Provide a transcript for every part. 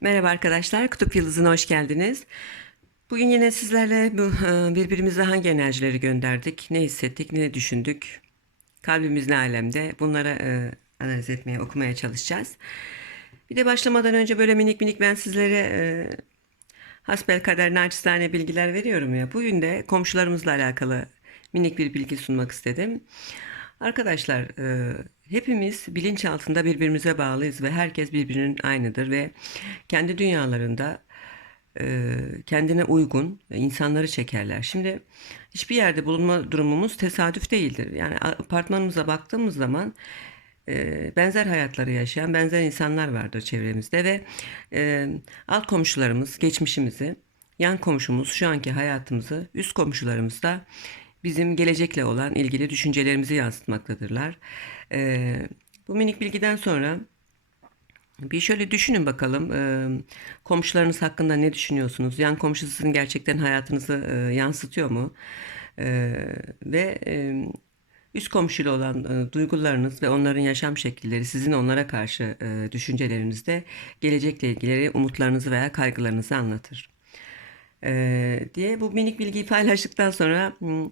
Merhaba arkadaşlar, Kutup Yıldızı'na hoş geldiniz. Bugün yine sizlerle e, birbirimize hangi enerjileri gönderdik, ne hissettik, ne düşündük, kalbimiz ne alemde bunları e, analiz etmeye, okumaya çalışacağız. Bir de başlamadan önce böyle minik minik ben sizlere e, hasbelkader naçizane bilgiler veriyorum ya. Bugün de komşularımızla alakalı minik bir bilgi sunmak istedim. Arkadaşlar, e, hepimiz bilinç altında birbirimize bağlıyız ve herkes birbirinin aynıdır ve kendi dünyalarında e, kendine uygun insanları çekerler. Şimdi hiçbir yerde bulunma durumumuz tesadüf değildir. Yani apartmanımıza baktığımız zaman e, benzer hayatları yaşayan benzer insanlar vardır çevremizde ve e, alt komşularımız geçmişimizi, yan komşumuz şu anki hayatımızı, üst komşularımız da bizim gelecekle olan ilgili düşüncelerimizi yansıtmaktadırlar. E, bu minik bilgiden sonra bir şöyle düşünün bakalım e, komşularınız hakkında ne düşünüyorsunuz? Yan komşu sizin gerçekten hayatınızı e, yansıtıyor mu? E, ve e, üst komşuyla olan e, duygularınız ve onların yaşam şekilleri sizin onlara karşı e, düşüncelerinizde gelecekle ilgili umutlarınızı veya kaygılarınızı anlatır. E, diye bu minik bilgiyi paylaştıktan sonra... hmm,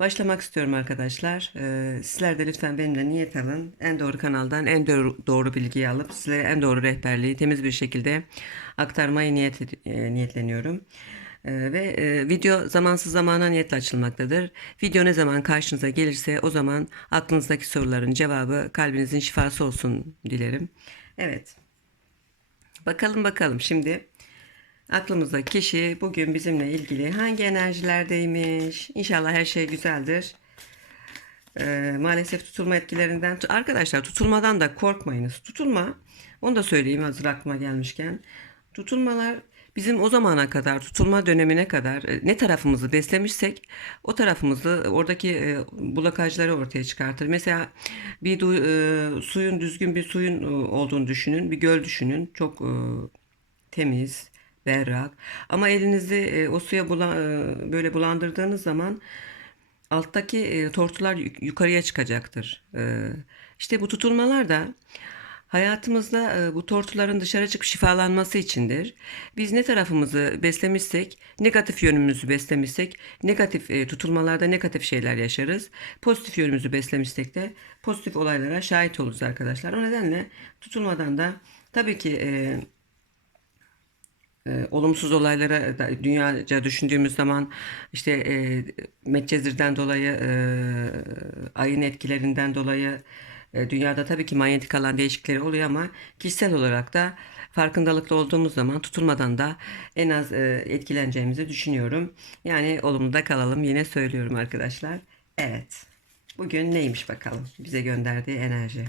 Başlamak istiyorum arkadaşlar. Ee, sizler de lütfen benimle niyet alın. En doğru kanaldan en doğru, doğru bilgiyi alıp sizlere en doğru rehberliği temiz bir şekilde aktarmayı niyet e, niyetleniyorum. Ve e, video zamansız zamana niyetle açılmaktadır. Video ne zaman karşınıza gelirse o zaman aklınızdaki soruların cevabı kalbinizin şifası olsun dilerim. Evet. Bakalım bakalım şimdi aklımızdaki kişi bugün bizimle ilgili hangi enerjilerdeymiş? İnşallah her şey güzeldir. Ee, maalesef tutulma etkilerinden arkadaşlar tutulmadan da korkmayınız. Tutulma onu da söyleyeyim hazır aklıma gelmişken. Tutulmalar bizim o zamana kadar tutulma dönemine kadar e, ne tarafımızı beslemişsek o tarafımızı oradaki e, blokajları ortaya çıkartır. Mesela bir du- e, suyun düzgün bir suyun e, olduğunu düşünün. Bir göl düşünün. Çok e, temiz, berrak. Ama elinizi e, o suya bula- e, böyle bulandırdığınız zaman alttaki e, tortular yuk- yukarıya çıkacaktır. E, işte bu tutulmalar da hayatımızda e, bu tortuların dışarı çıkıp şifalanması içindir. Biz ne tarafımızı beslemişsek, negatif yönümüzü beslemişsek, negatif e, tutulmalarda negatif şeyler yaşarız. Pozitif yönümüzü beslemişsek de pozitif olaylara şahit oluruz arkadaşlar. O nedenle tutulmadan da tabii ki e, e, olumsuz olaylara da, dünyaca düşündüğümüz zaman işte e, Medcezir'den dolayı e, ayın etkilerinden dolayı e, dünyada tabii ki manyetik alan değişiklikleri oluyor ama kişisel olarak da farkındalıkta olduğumuz zaman tutulmadan da en az e, etkileneceğimizi düşünüyorum. Yani olumluda kalalım yine söylüyorum arkadaşlar. Evet. Bugün neymiş bakalım bize gönderdiği enerji.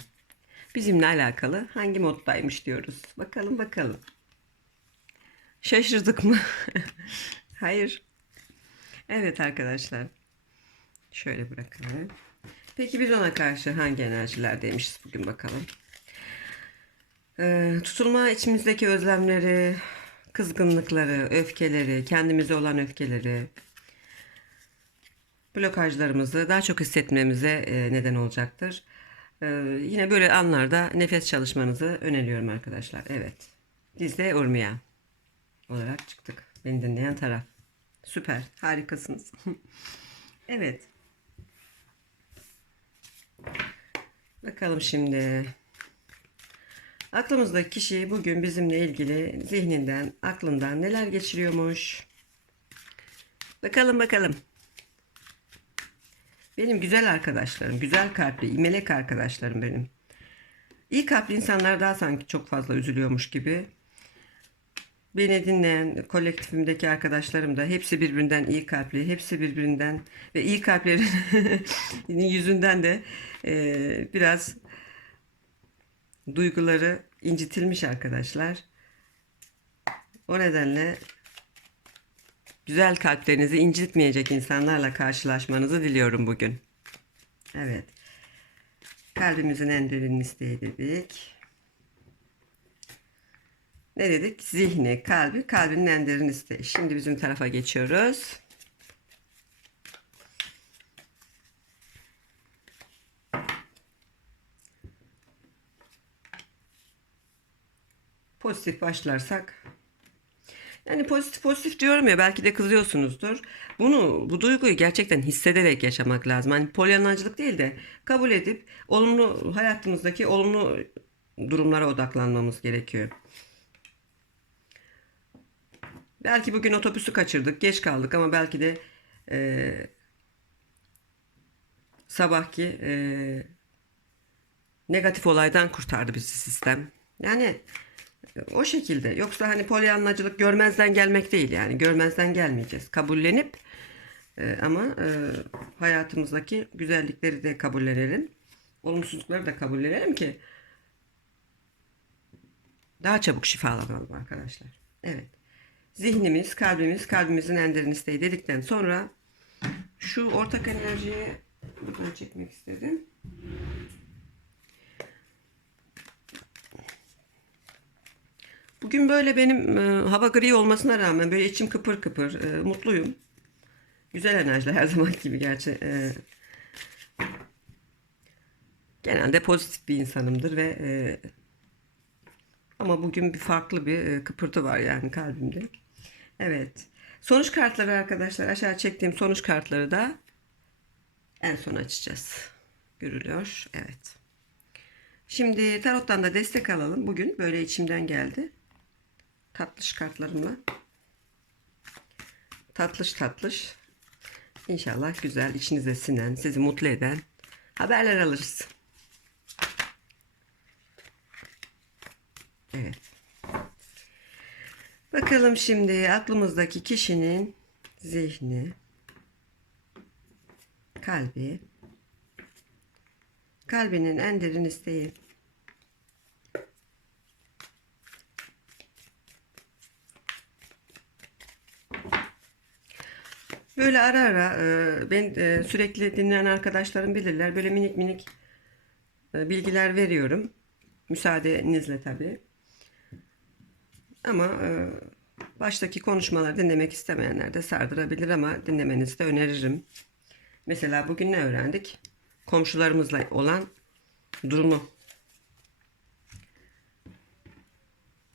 Bizimle alakalı hangi moddaymış diyoruz. Bakalım bakalım. Şaşırdık mı? Hayır. Evet arkadaşlar. Şöyle bırakalım. Peki biz ona karşı hangi enerjilerdeymişiz bugün bakalım. Ee, tutulma içimizdeki özlemleri, kızgınlıkları, öfkeleri, kendimize olan öfkeleri, blokajlarımızı daha çok hissetmemize e, neden olacaktır. Ee, yine böyle anlarda nefes çalışmanızı öneriyorum arkadaşlar. Evet. Dizde Urmiya olarak çıktık. Beni dinleyen taraf. Süper. Harikasınız. evet. Bakalım şimdi. Aklımızdaki kişi bugün bizimle ilgili zihninden, aklından neler geçiriyormuş. Bakalım bakalım. Benim güzel arkadaşlarım, güzel kalpli, melek arkadaşlarım benim. İyi kalpli insanlar daha sanki çok fazla üzülüyormuş gibi. Beni dinleyen kolektifimdeki arkadaşlarım da hepsi birbirinden iyi kalpli, hepsi birbirinden ve iyi kalplerin yüzünden de e, biraz duyguları incitilmiş arkadaşlar. O nedenle güzel kalplerinizi incitmeyecek insanlarla karşılaşmanızı diliyorum bugün. Evet. Kalbimizin en derin isteği dedik. Ne dedik? Zihni, kalbi, kalbinin en derin isteği. Şimdi bizim tarafa geçiyoruz. pozitif başlarsak yani pozitif pozitif diyorum ya belki de kızıyorsunuzdur. Bunu bu duyguyu gerçekten hissederek yaşamak lazım. Hani polyanacılık değil de kabul edip olumlu hayatımızdaki olumlu durumlara odaklanmamız gerekiyor. Belki bugün otobüsü kaçırdık, geç kaldık ama belki de eee, sabahki eee, negatif olaydan kurtardı bizi sistem. Yani e, o şekilde. Yoksa hani polyanlacılık görmezden gelmek değil yani. Görmezden gelmeyeceğiz. Kabullenip e, ama e, hayatımızdaki güzellikleri de kabullenelim. Olumsuzlukları da kabullenelim ki daha çabuk şifalanalım arkadaşlar. Evet. Zihnimiz, kalbimiz, kalbimizin en derin isteği dedikten sonra şu ortak enerjiyi buradan çekmek istedim. Bugün böyle benim e, hava gri olmasına rağmen böyle içim kıpır kıpır, e, mutluyum. Güzel enerjiler her zaman gibi gerçi. e, genelde pozitif bir insanımdır ve e, ama bugün bir farklı bir e, kıpırtı var yani kalbimde. Evet. Sonuç kartları arkadaşlar aşağı çektiğim sonuç kartları da en son açacağız. Görülüyor. Evet. Şimdi tarottan da destek alalım. Bugün böyle içimden geldi. Tatlış kartlarımla. Tatlış tatlış. İnşallah güzel, içinize sinen, sizi mutlu eden haberler alırız. Evet. Bakalım şimdi aklımızdaki kişinin zihni, kalbi, kalbinin en derin isteği. Böyle ara ara e, ben e, sürekli dinleyen arkadaşlarım bilirler. Böyle minik minik e, bilgiler veriyorum. Müsaadenizle tabii. Ama e, baştaki konuşmaları dinlemek istemeyenler de sardırabilir ama dinlemenizi de öneririm. Mesela bugün ne öğrendik? Komşularımızla olan durumu.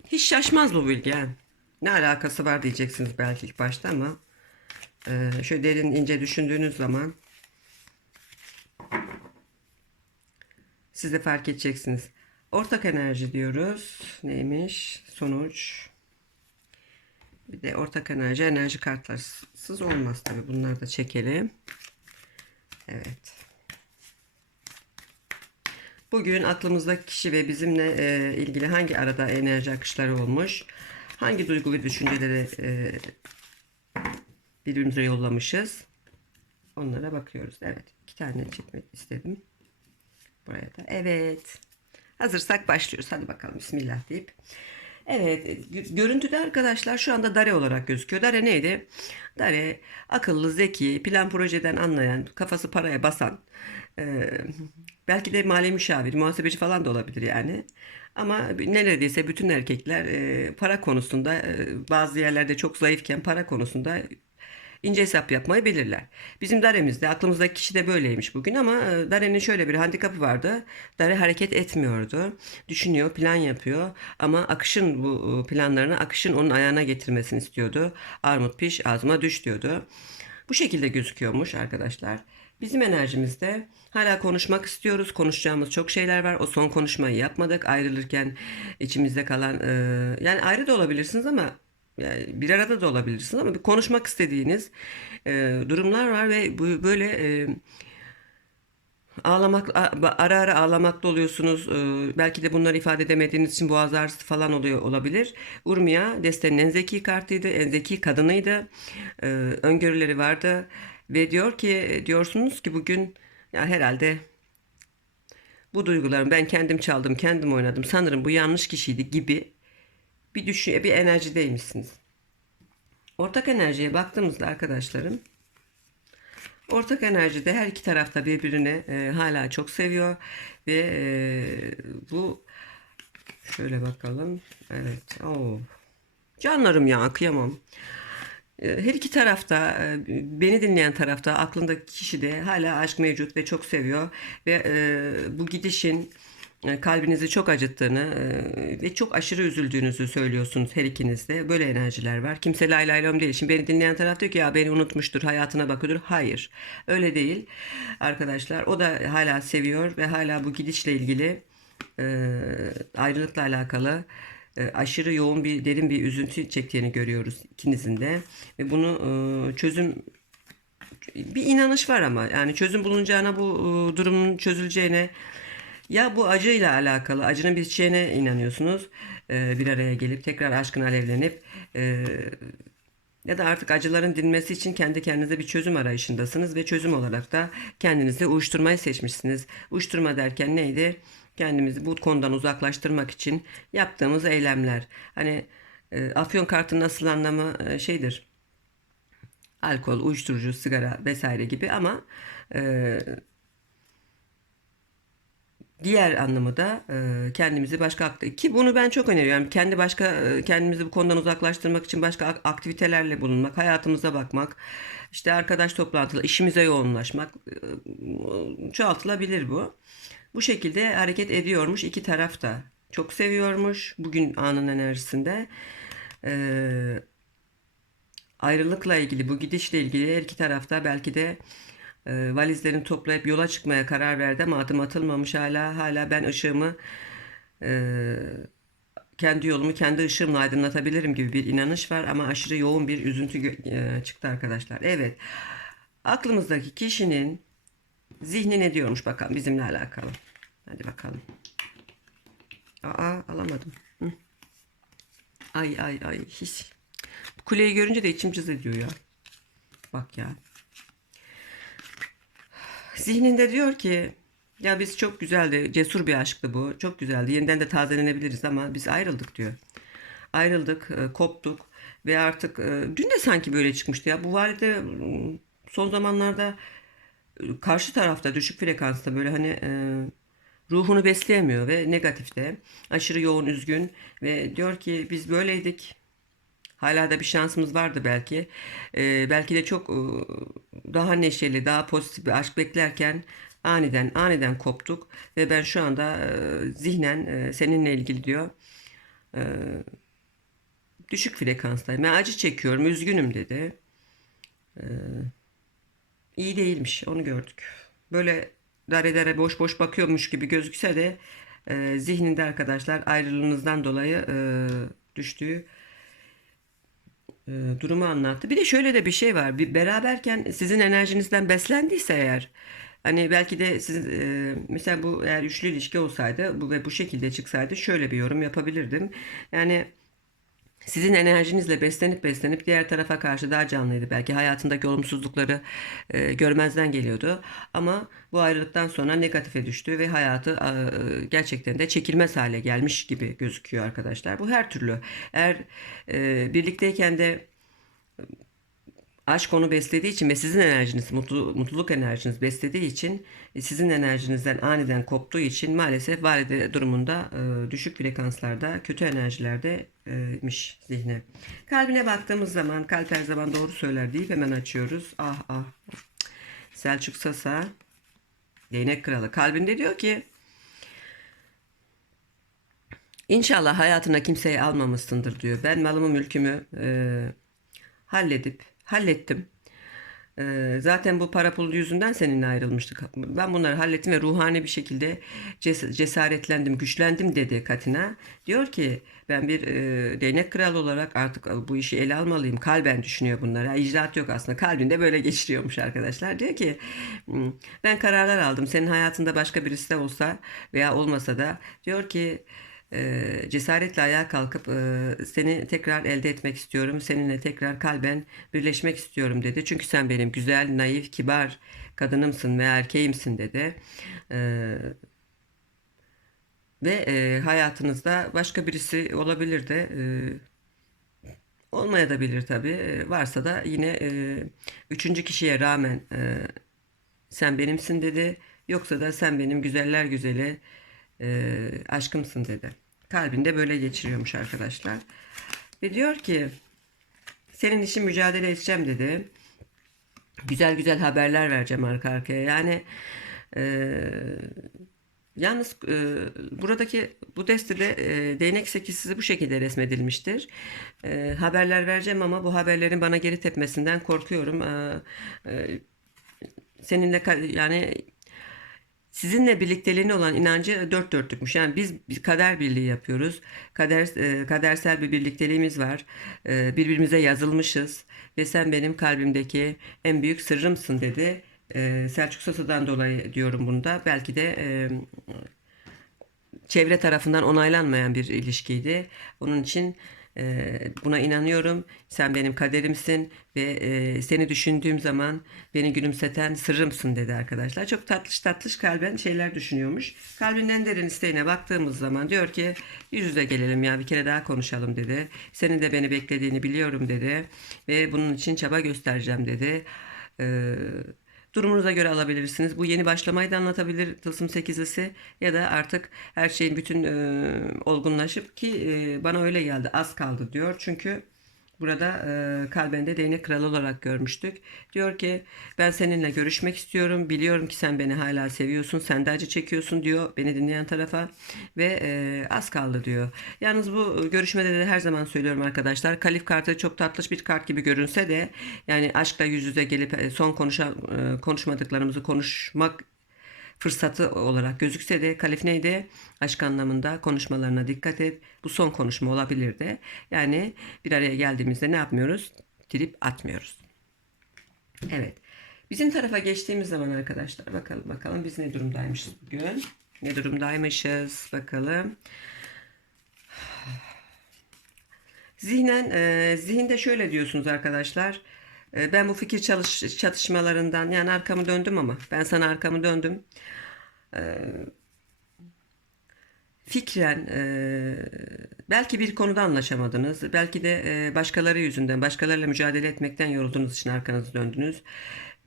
Hiç şaşmaz bu bilgi. Ne alakası var diyeceksiniz belki ilk başta ama e, şöyle derin ince düşündüğünüz zaman siz de fark edeceksiniz. Ortak enerji diyoruz. Neymiş? Sonuç. Bir de ortak enerji, enerji kartlarsız olmaz tabi. Bunları da çekelim. Evet. Bugün aklımızdaki kişi ve bizimle e, ilgili hangi arada enerji akışları olmuş? Hangi duygu ve düşünceleri e, birbirimize yollamışız? Onlara bakıyoruz. Evet. iki tane çekmek istedim. Buraya da. Evet. Hazırsak başlıyoruz. Hadi bakalım Bismillah deyip. Evet, gö- görüntüde arkadaşlar şu anda Dare olarak gözüküyor. Dare neydi? Dare akıllı, zeki, plan projeden anlayan, kafası paraya basan, e, belki de mali müşavir, muhasebeci falan da olabilir yani. Ama neredeyse bütün erkekler e, para konusunda e, bazı yerlerde çok zayıfken para konusunda ince hesap yapmayı bilirler. Bizim Dare'mizde aklımızdaki kişi de böyleymiş bugün ama e, Dare'nin şöyle bir handikapı vardı. Dare hareket etmiyordu. Düşünüyor, plan yapıyor ama akışın bu e, planlarını akışın onun ayağına getirmesini istiyordu. Armut piş ağzıma düş diyordu. Bu şekilde gözüküyormuş arkadaşlar. Bizim enerjimizde hala konuşmak istiyoruz. Konuşacağımız çok şeyler var. O son konuşmayı yapmadık. Ayrılırken içimizde kalan e, yani ayrı da olabilirsiniz ama yani bir arada da olabilirsiniz ama konuşmak istediğiniz e, durumlar var ve bu böyle e, ağlamak ara ara ağlamakta oluyorsunuz. E, belki de bunları ifade edemediğiniz için boğaz ağrısı falan oluyor olabilir. Urmia destenin en zeki kartıydı, en zeki kadınıydı. E, öngörüleri vardı ve diyor ki diyorsunuz ki bugün ya herhalde bu duygularımı ben kendim çaldım, kendim oynadım. Sanırım bu yanlış kişiydi gibi bir düşün, bir enerjideymişsiniz. Ortak enerjiye baktığımızda arkadaşlarım, ortak enerjide her iki tarafta birbirini e, hala çok seviyor ve e, bu şöyle bakalım. Evet. Oo. Canlarım ya kıyamam. E, Her iki tarafta, e, beni dinleyen tarafta, aklındaki kişi de hala aşk mevcut ve çok seviyor. Ve e, bu gidişin kalbinizi çok acıttığını e, ve çok aşırı üzüldüğünüzü söylüyorsunuz her ikiniz de. Böyle enerjiler var. Kimse lay lay değil. Şimdi beni dinleyen taraf diyor ki ya beni unutmuştur, hayatına bakıyordur. Hayır. Öyle değil arkadaşlar. O da hala seviyor ve hala bu gidişle ilgili e, ayrılıkla alakalı e, aşırı yoğun bir derin bir üzüntü çektiğini görüyoruz ikinizin de. Ve bunu e, çözüm bir inanış var ama yani çözüm bulunacağına bu e, durumun çözüleceğine ya bu acıyla alakalı acının biteceğine inanıyorsunuz e, bir araya gelip tekrar aşkın alevlenip e, ya da artık acıların dinmesi için kendi kendinize bir çözüm arayışındasınız ve çözüm olarak da kendinizi uyuşturmayı seçmişsiniz. Uyuşturma derken neydi? Kendimizi bu konudan uzaklaştırmak için yaptığımız eylemler. Hani e, afyon kartının asıl anlamı e, şeydir alkol, uyuşturucu, sigara vesaire gibi ama e, diğer anlamı da e, kendimizi başka akti- ki bunu ben çok öneriyorum. Kendi başka e, kendimizi bu konudan uzaklaştırmak için başka ak- aktivitelerle bulunmak, hayatımıza bakmak, işte arkadaş toplantıları, işimize yoğunlaşmak e, çoğaltılabilir bu. Bu şekilde hareket ediyormuş iki taraf da. Çok seviyormuş bugün anın enerjisinde. Eee ayrılıkla ilgili, bu gidişle ilgili her iki tarafta belki de e, valizlerini toplayıp yola çıkmaya karar verdi ama adım atılmamış hala. Hala ben ışığımı e, kendi yolumu kendi ışığımla aydınlatabilirim gibi bir inanış var ama aşırı yoğun bir üzüntü e, çıktı arkadaşlar. Evet. Aklımızdaki kişinin zihni ne diyormuş bakalım bizimle alakalı. Hadi bakalım. Aa alamadım. Hı. Ay ay ay hiç. Kuleyi görünce de içim cız ediyor ya. Bak ya. Zihninde diyor ki ya biz çok güzeldi, cesur bir aşktı bu. Çok güzeldi. Yeniden de tazelenebiliriz ama biz ayrıldık diyor. Ayrıldık, e, koptuk ve artık e, dün de sanki böyle çıkmıştı ya. Bu valide m, son zamanlarda e, karşı tarafta düşük frekansta böyle hani e, ruhunu besleyemiyor ve negatifte. Aşırı yoğun, üzgün ve diyor ki biz böyleydik. Hala da bir şansımız vardı belki. Ee, belki de çok e, daha neşeli, daha pozitif bir aşk beklerken aniden aniden koptuk ve ben şu anda e, zihnen e, seninle ilgili diyor. e, düşük frekanstayım. Ben acı çekiyorum, üzgünüm dedi. İyi değilmiş, onu gördük. Böyle dare dare boş boş bakıyormuş gibi gözükse de e, zihninde arkadaşlar ayrılığınızdan dolayı e, düştüğü e, durumu anlattı. Bir de şöyle de bir şey var. Bir beraberken sizin enerjinizden beslendiyse eğer hani belki de siz e, mesela bu eğer üçlü ilişki olsaydı bu ve bu şekilde çıksaydı şöyle bir yorum yapabilirdim. Yani sizin enerjinizle beslenip beslenip diğer tarafa karşı daha canlıydı. Belki hayatındaki olumsuzlukları e, görmezden geliyordu. Ama bu ayrılıktan sonra negatife düştü ve hayatı e, gerçekten de çekilmez hale gelmiş gibi gözüküyor arkadaşlar. Bu her türlü. Eğer e, birlikteyken de aşk onu beslediği için ve sizin enerjiniz, mutlu, mutluluk enerjiniz beslediği için e, sizin enerjinizden aniden koptuğu için maalesef valide durumunda e, düşük frekanslarda, kötü enerjilerdeymiş zihni. Kalbine baktığımız zaman kalp her zaman doğru söyler deyip hemen açıyoruz. Ah ah. Selçuk Sasa, Değnek Kralı. Kalbinde diyor ki İnşallah hayatına kimseyi almamışsındır diyor. Ben malımı mülkümü e, halledip hallettim. E, zaten bu para pul yüzünden seninle ayrılmıştık. Ben bunları hallettim ve ruhani bir şekilde ces- cesaretlendim, güçlendim dedi Katina. Diyor ki ben bir e, değnek kralı olarak artık bu işi ele almalıyım. Kalben düşünüyor bunları. Yani icraat yok aslında. Kalbinde böyle geçiriyormuş arkadaşlar. Diyor ki "Hmm, ben kararlar aldım. Senin hayatında başka birisi de olsa veya olmasa da diyor ki e, cesaretle ayağa kalkıp e, seni tekrar elde etmek istiyorum. Seninle tekrar kalben birleşmek istiyorum dedi. Çünkü sen benim güzel, naif, kibar kadınımsın ve erkeğimsin dedi. E, ve e, hayatınızda başka birisi olabilir de e, olmaya tabii. E, Varsa da yine e, üçüncü kişiye rağmen sen benimsin dedi. Yoksa da sen benim güzeller güzeli e, aşkımsın dedi. Kalbinde böyle geçiriyormuş arkadaşlar. Ve diyor ki senin için mücadele edeceğim dedi. Güzel güzel haberler vereceğim arka arkaya. Yani e, Yalnız e, buradaki bu destede e, değnek sekizsizi bu şekilde resmedilmiştir. E, haberler vereceğim ama bu haberlerin bana geri tepmesinden korkuyorum. E, e, seninle yani sizinle birlikteliğine olan inancı dört dörtlükmüş. Yani biz kader birliği yapıyoruz. Kader e, kadersel bir birlikteliğimiz var. E, birbirimize yazılmışız ve sen benim kalbimdeki en büyük sırrımsın dedi. E, Selçuk Sasa'dan dolayı diyorum bunu da. Belki de e, çevre tarafından onaylanmayan bir ilişkiydi. Onun için buna inanıyorum. Sen benim kaderimsin ve seni düşündüğüm zaman beni gülümseten sırrımsın dedi arkadaşlar. Çok tatlış tatlış kalben şeyler düşünüyormuş. Kalbin en derin isteğine baktığımız zaman diyor ki yüz yüze gelelim ya bir kere daha konuşalım dedi. Senin de beni beklediğini biliyorum dedi ve bunun için çaba göstereceğim dedi. Eee Durumunuza göre alabilirsiniz. Bu yeni başlamayı da anlatabilir tılsım sekizlisi ya da artık her şeyin bütün e, olgunlaşıp ki e, bana öyle geldi az kaldı diyor. Çünkü burada e, kalbende değnek kralı olarak görmüştük. Diyor ki ben seninle görüşmek istiyorum. Biliyorum ki sen beni hala seviyorsun. Sen de acı çekiyorsun diyor beni dinleyen tarafa ve e, az kaldı diyor. Yalnız bu görüşmede de her zaman söylüyorum arkadaşlar. Kalif kartı çok tatlış bir kart gibi görünse de yani aşkla yüz yüze gelip e, son konuşa, e, konuşmadıklarımızı konuşmak fırsatı olarak gözükse de kalif neydi? Aşk anlamında konuşmalarına dikkat et. Bu son konuşma olabilir de. Yani bir araya geldiğimizde ne yapmıyoruz? Trip atmıyoruz. Evet. Bizim tarafa geçtiğimiz zaman arkadaşlar bakalım bakalım biz ne durumdaymışız bugün. Ne durumdaymışız bakalım. Zihnen, e, zihinde şöyle diyorsunuz arkadaşlar. E, ben bu fikir çalış, çatışmalarından yani arkamı döndüm ama ben sana arkamı döndüm. E, fikren e, belki bir konuda anlaşamadınız. Belki de e, başkaları yüzünden, başkalarıyla mücadele etmekten yorulduğunuz için arkanızı döndünüz.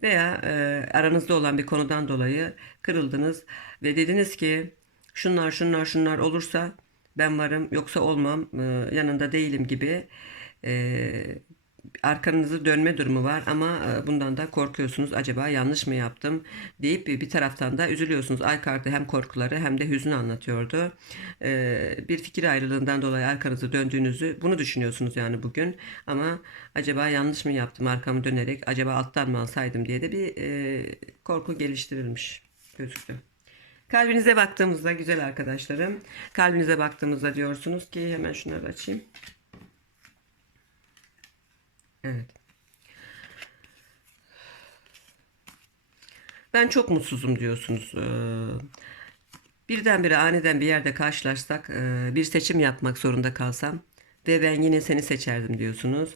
Veya e, aranızda olan bir konudan dolayı kırıldınız ve dediniz ki şunlar şunlar şunlar olursa ben varım yoksa olmam yanında değilim gibi arkanızı dönme durumu var ama e, bundan da korkuyorsunuz. Acaba yanlış mı yaptım deyip bir taraftan da üzülüyorsunuz. Ay kartı hem korkuları hem de hüznü anlatıyordu. E, bir fikir ayrılığından dolayı arkanızı döndüğünüzü bunu düşünüyorsunuz yani bugün. Ama acaba yanlış mı yaptım arkamı dönerek acaba alttan mı alsaydım diye de bir e, korku geliştirilmiş gözüktü. Kalbinize baktığımızda güzel arkadaşlarım, kalbinize baktığımızda diyorsunuz ki hemen şunları açayım. Evet. Ben çok mutsuzum diyorsunuz. Ee, birdenbire aniden bir yerde karşılaşsak, e, bir seçim yapmak zorunda kalsam ve ben yine seni seçerdim diyorsunuz.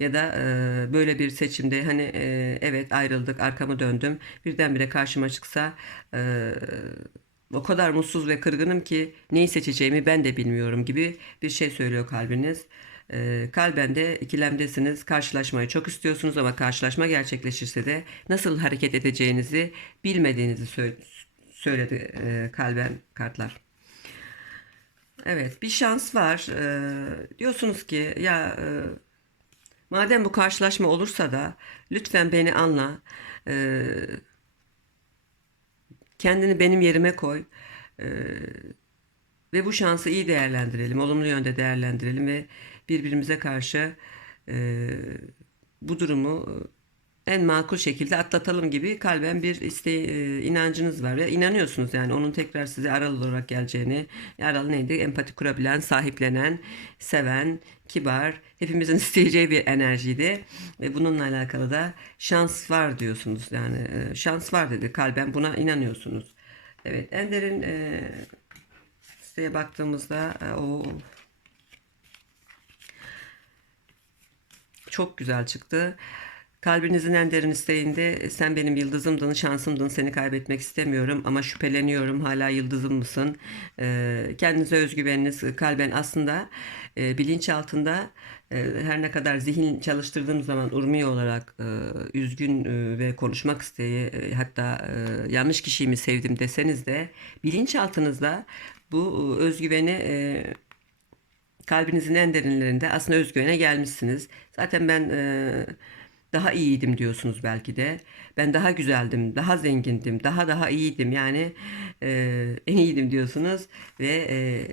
Ya da e, böyle bir seçimde hani e, evet ayrıldık, arkamı döndüm. Birdenbire karşıma çıksa o kadar mutsuz ve kırgınım ki neyi seçeceğimi ben de bilmiyorum gibi bir şey söylüyor kalbiniz. Ee, kalben de ikilemdesiniz. Karşılaşmayı çok istiyorsunuz ama karşılaşma gerçekleşirse de nasıl hareket edeceğinizi bilmediğinizi sö- söyledi e, kalben kartlar. Evet, bir şans var. Ee, diyorsunuz ki ya e, madem bu karşılaşma olursa da lütfen beni anla. Ee, kendini benim yerime koy. Ee, ve bu şansı iyi değerlendirelim, olumlu yönde değerlendirelim ve birbirimize karşı e, bu durumu en makul şekilde atlatalım gibi kalben bir isteği, e, inancınız var. Ve inanıyorsunuz yani onun tekrar size aral olarak geleceğini. Aral neydi? Empati kurabilen, sahiplenen, seven, kibar, hepimizin isteyeceği bir enerjiydi. Ve bununla alakalı da şans var diyorsunuz. Yani e, şans var dedi kalben buna inanıyorsunuz. Evet Ender'in e, siteye baktığımızda e, o çok güzel çıktı. Kalbinizin en derin isteğinde sen benim yıldızımdın, şansımdın, seni kaybetmek istemiyorum ama şüpheleniyorum hala yıldızım mısın? Ee, kendinize özgüveniniz kalben aslında e, bilinçaltında e, her ne kadar zihin çalıştırdığım zaman urmi olarak e, üzgün e, ve konuşmak isteği e, hatta e, yanlış kişiyi mi sevdim deseniz de bilinçaltınızda bu e, özgüveni e, kalbinizin en derinlerinde aslında özgüvene gelmişsiniz. Zaten ben e, daha iyiydim diyorsunuz belki de. Ben daha güzeldim, daha zengindim, daha daha iyiydim. Yani e, en iyiydim diyorsunuz ve e,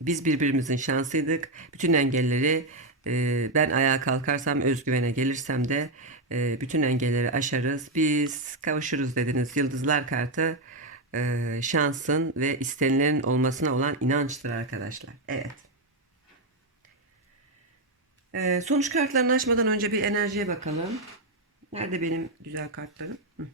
biz birbirimizin şansıydık. Bütün engelleri e, ben ayağa kalkarsam, özgüvene gelirsem de e, bütün engelleri aşarız. Biz kavuşuruz dediniz. Yıldızlar kartı e, şansın ve istenilenin olmasına olan inançtır arkadaşlar. Evet. E, sonuç kartlarını açmadan önce bir enerjiye bakalım. Nerede benim güzel kartlarım? Hı.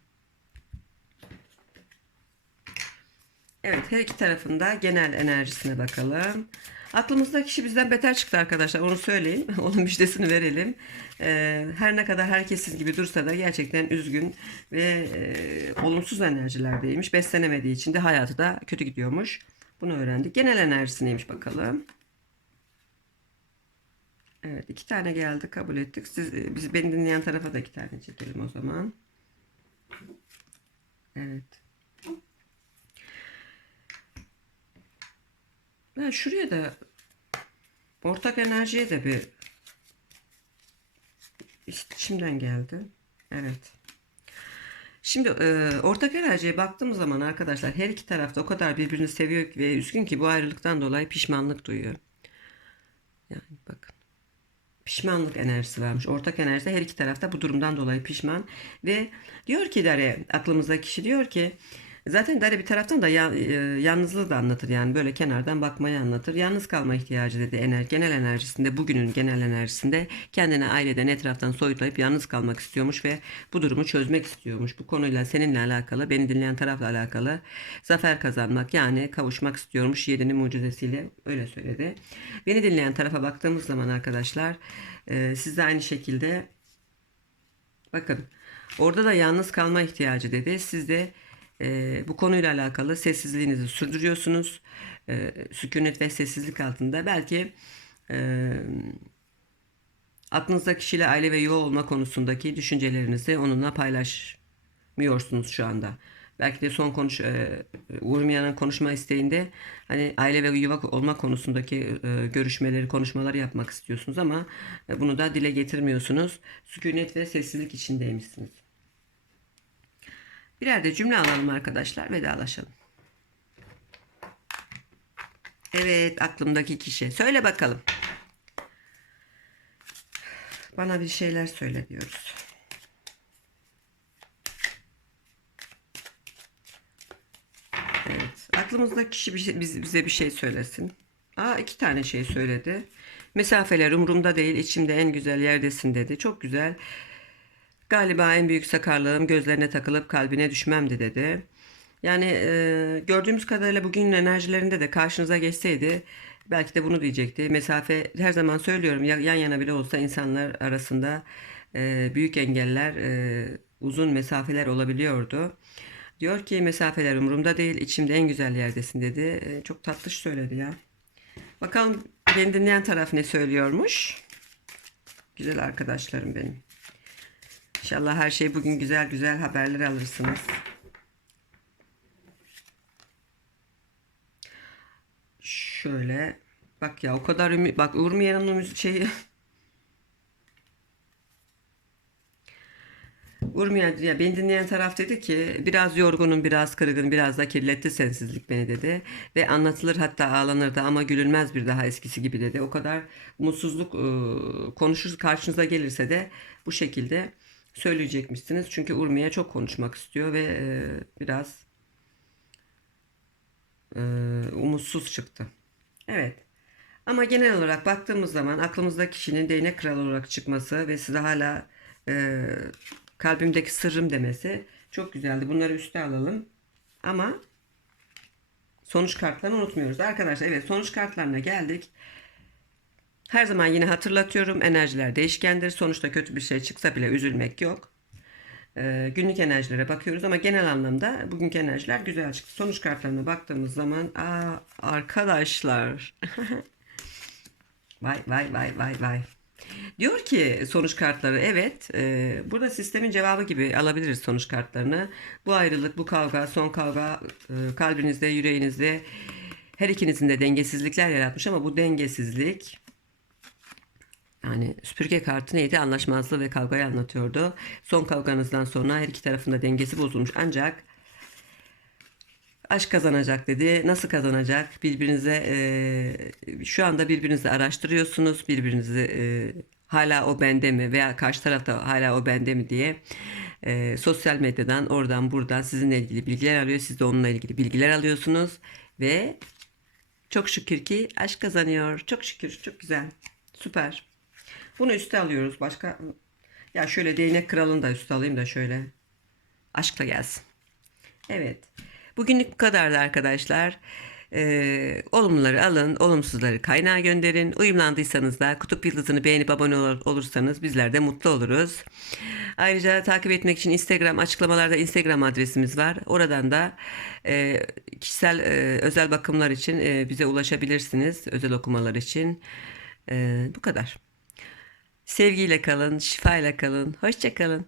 Evet, her iki tarafında genel enerjisine bakalım. Aklımızda kişi bizden beter çıktı arkadaşlar. Onu söyleyeyim. Onun müjdesini verelim. Ee, her ne kadar herkesiz gibi dursa da gerçekten üzgün ve e, olumsuz enerjilerdeymiş. Beslenemediği için de hayatı da kötü gidiyormuş. Bunu öğrendik. Genel enerjisi neymiş bakalım. Evet, iki tane geldi. Kabul ettik. Siz, e, biz beni dinleyen tarafa da iki tane çekelim o zaman. Evet. Ben şuraya da ortak enerjiye de bir işte şimdiden geldi. Evet. Şimdi e, ortak enerjiye baktığımız zaman arkadaşlar her iki tarafta o kadar birbirini seviyor ve üzgün ki bu ayrılıktan dolayı pişmanlık duyuyor. Yani bakın. Pişmanlık enerjisi varmış. Ortak enerjide her iki tarafta bu durumdan dolayı pişman. Ve diyor ki Dare, aklımızdaki kişi diyor ki Zaten Dare bir taraftan da ya, e, yalnızlığı da anlatır yani böyle kenardan bakmayı anlatır. Yalnız kalma ihtiyacı dedi ener, genel enerjisinde bugünün genel enerjisinde kendine aileden etraftan soyutlayıp yalnız kalmak istiyormuş ve bu durumu çözmek istiyormuş. Bu konuyla seninle alakalı beni dinleyen tarafla alakalı zafer kazanmak yani kavuşmak istiyormuş yedinin mucizesiyle öyle söyledi. Beni dinleyen tarafa baktığımız zaman arkadaşlar e, siz de aynı şekilde bakın orada da yalnız kalma ihtiyacı dedi. Siz de e, bu konuyla alakalı sessizliğinizi sürdürüyorsunuz. E, sükunet ve sessizlik altında belki e, aklınızdaki kişiyle aile ve yuva olma konusundaki düşüncelerinizi onunla paylaşmıyorsunuz şu anda. Belki de son konuş e, Urmia'nın konuşma isteğinde hani aile ve yuva olma konusundaki e, görüşmeleri, konuşmaları yapmak istiyorsunuz ama e, bunu da dile getirmiyorsunuz. Sükunet ve sessizlik içindeymişsiniz. Birer de cümle alalım arkadaşlar. Vedalaşalım. Evet aklımdaki kişi. Söyle bakalım. Bana bir şeyler söyle diyoruz. Evet. Aklımızdaki kişi şey- bize bir şey söylesin. Aa iki tane şey söyledi. Mesafeler umurumda değil, içimde en güzel yerdesin dedi. Çok güzel. Galiba en büyük sakarlığım gözlerine takılıp kalbine düşmemdi dedi. Yani e, gördüğümüz kadarıyla bugünün enerjilerinde de karşınıza geçseydi belki de bunu diyecekti. Mesafe her zaman söylüyorum ya- yan yana bile olsa insanlar arasında e, büyük engeller, e, uzun mesafeler olabiliyordu. Diyor ki mesafeler umurumda değil, içimde en güzel yerdesin dedi. E, çok tatlış söyledi ya. Bakalım beni dinleyen taraf ne söylüyormuş? Güzel arkadaşlarım benim. İnşallah her şey bugün güzel güzel haberler alırsınız. Şöyle bak ya o kadar ümit bak Urmiye'nin müzik şeyi Urmiye ya beni dinleyen taraf dedi ki biraz yorgunum biraz kırgın biraz da kirletti sensizlik beni dedi ve anlatılır hatta ağlanır da ama gülünmez bir daha eskisi gibi dedi. O kadar mutsuzluk e, konuşur karşınıza gelirse de bu şekilde söyleyecekmişsiniz. Çünkü Urmiye çok konuşmak istiyor ve e, biraz e, umutsuz çıktı. Evet. Ama genel olarak baktığımız zaman aklımızda kişinin değnek kralı olarak çıkması ve size hala e, kalbimdeki sırrım demesi çok güzeldi. Bunları üste alalım. Ama sonuç kartlarını unutmuyoruz. Arkadaşlar evet sonuç kartlarına geldik. Her zaman yine hatırlatıyorum enerjiler değişkendir. Sonuçta kötü bir şey çıksa bile üzülmek yok. Ee, günlük enerjilere bakıyoruz ama genel anlamda bugünkü enerjiler güzel çıktı. Sonuç kartlarına baktığımız zaman aa, arkadaşlar vay vay vay vay vay. Diyor ki sonuç kartları evet e, burada sistemin cevabı gibi alabiliriz sonuç kartlarını. Bu ayrılık, bu kavga, son kavga e, kalbinizde, yüreğinizde her ikinizin de dengesizlikler yaratmış ama bu dengesizlik yani süpürge kartı neydi? Anlaşmazlığı ve kavgayı anlatıyordu. Son kavganızdan sonra her iki tarafında dengesi bozulmuş. Ancak aşk kazanacak dedi. Nasıl kazanacak? Birbirinize e, şu anda birbirinizi araştırıyorsunuz. Birbirinizi e, hala o bende mi veya karşı tarafta hala o bende mi diye e, sosyal medyadan oradan buradan sizinle ilgili bilgiler alıyor. Siz de onunla ilgili bilgiler alıyorsunuz ve çok şükür ki aşk kazanıyor. Çok şükür. Çok güzel. Süper. Bunu üste alıyoruz. Başka ya şöyle değnek kralını da üste alayım da şöyle. Aşkla gelsin. Evet. Bugünlük bu kadardı arkadaşlar. Ee, olumluları alın, olumsuzları kaynağa gönderin. Uyumlandıysanız da kutup yıldızını beğenip abone ol- olursanız bizler de mutlu oluruz. Ayrıca takip etmek için Instagram açıklamalarda Instagram adresimiz var. Oradan da e, kişisel e, özel bakımlar için e, bize ulaşabilirsiniz. Özel okumalar için. E, bu kadar. Sevgiyle kalın, şifayla kalın. Hoşça kalın.